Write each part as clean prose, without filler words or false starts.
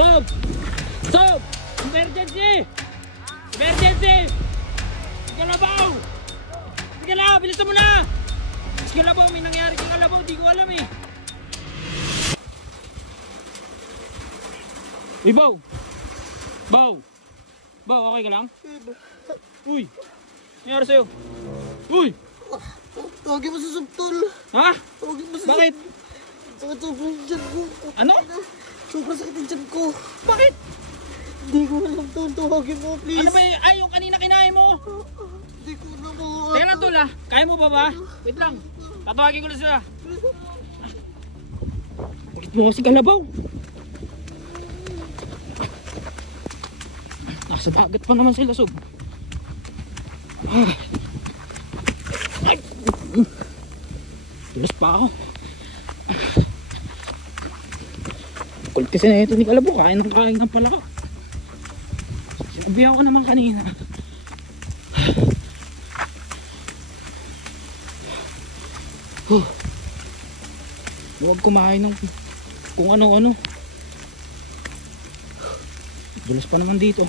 Sob! Sob! Emergency! Emergency! Kalabaw! Kalabaw! Bilisan mo na! Kalabaw! May nangyari kay Kalabaw. Di ko alam eh. Uy, Bow! Bow! Bow, okay ka lang? Uy! Nangyari sa'yo? Uy! Tawagin mo sa subtol. Ha? Tawagin mo sa Bakit? Sakit sobrang dyan ko. Ano? Sobrang sakit yung dyan ko. Bakit? Hindi ko alam to. Tawagin mo please. Ano ba yun? Ay, yung kanina kinain mo! Hindi ko na mo. Teka lang tol ha. Kaya mo pa ba? Wait lang. Tatawagin ko na sila. Ulit mo kasi Kalabaw. Nasa dagat pa naman sila, Sob. Ay! Tulas pa ako. Kulit kasi na ito ni Kalabaw. Kain ng palaka. Sinabihan ko naman kanina. Huwag kumain ng kung ano-ano. Dulas pa naman dito.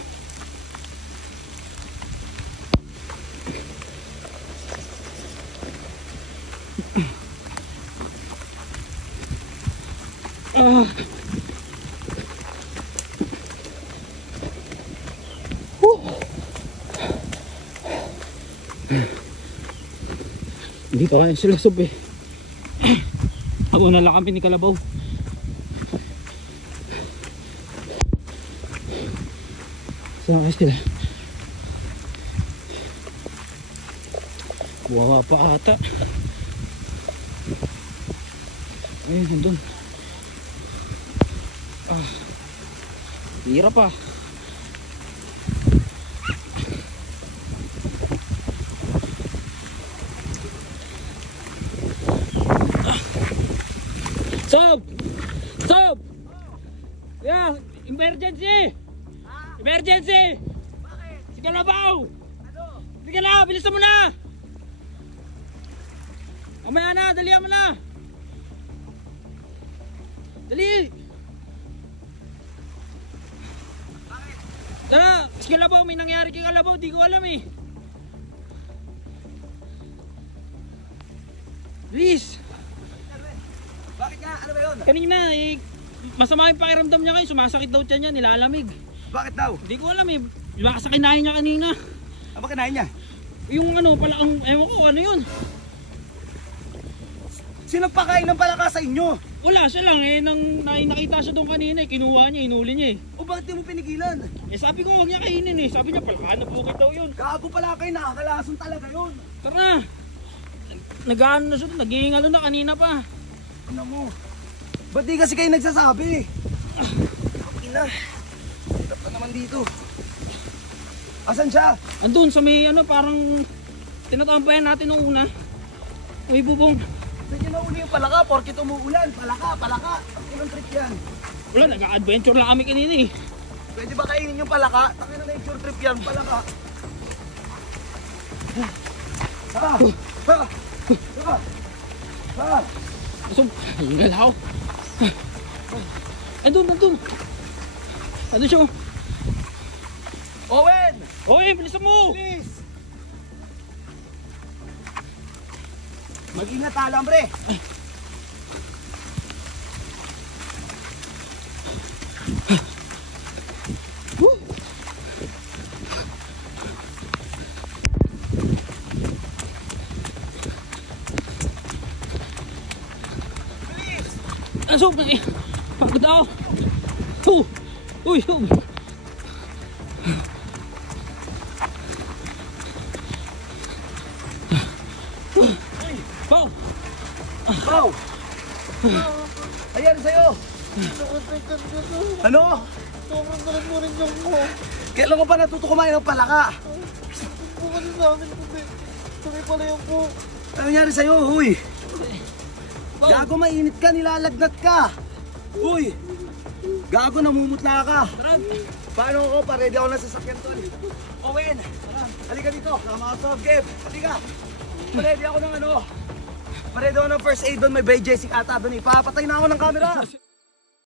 Hindi pa kaya sila, Sob eh. Ako na lang kami ni Kalabaw. Saan kaya sila? Buwawa pa ata. Ayun, nandun. Hirap pa. Sob! Sob! Yeah, emergency! Emergency! Bakit? Si Kalabaw! Ano? Sige na, bilisan mo na! Mamaya na, dalihan mo na! Dali! Bakit? Tara, si Kalabaw, may nangyari kay Kalabaw, di ko alam eh. Please! Bakit nga? Ano ba yun? Kanina eh, masama yung pakiramdam niya kayo, sumasakit daw tiyan niya, nilalamig. Bakit daw? Hindi ko alam eh, baka sa kinain niya kanina. Ano ba kinain niya? Yung ano, palakang, ewan ko, ano yun? Sino pakain ng palaka sa inyo? Wala siya lang eh, nang nakita siya doon kanina eh, kinuha niya, inuli niya eh. O bakit di mo pinigilan? Eh sabi ko wag niya kainin eh, sabi niya palakaan na bukid daw yun. Gago pala kayo, nakakalason talaga yun. Tara na! Nag-ano na siya doon, nag-iingalo na kanina pa. Ano mo? Ba't di kasi kayo nagsasabi? Ina, hirap ka naman dito. Asan siya? Andun sa may ano, parang tinatambayan natin nung una. Uy bubong. Saan nyo nauli yung palaka? Porkit umuulan. Palaka, palaka. Ang ilang trip yan. Wala, nag-adventure lang kami kanina eh. Pwede ba kainin yung palaka? Tangin na nature trip yan, palaka. Ha! Ha! Ha! Ha! So, ayun galaw. Andun, andun. Andun siya. Owen! Oy, bilisan mo! Please! Mag-ingat ha, lambre! Sob, pagod ako. Uy, Sob. Pau! Pau! Ayan sa'yo! Ano? Sobrang sakit mo rin yung mo. Kailan ko pa natuto kumain ng palaka? Po kasi sa amin kasi sakit pala yung po. Ano nangyari sa'yo, huy? Gago, mainit ka, nilalagnat ka. Uy! Gago, namumutla ka. Paano ako? Paredy ako na sasakyan to. Owen! Halika dito. Tama ka sa Kev. Halika. Paredy ako ng ano. Paredy ako ng first aid doon. May bay Jessica ata doon. Ipapatay na ako ng camera.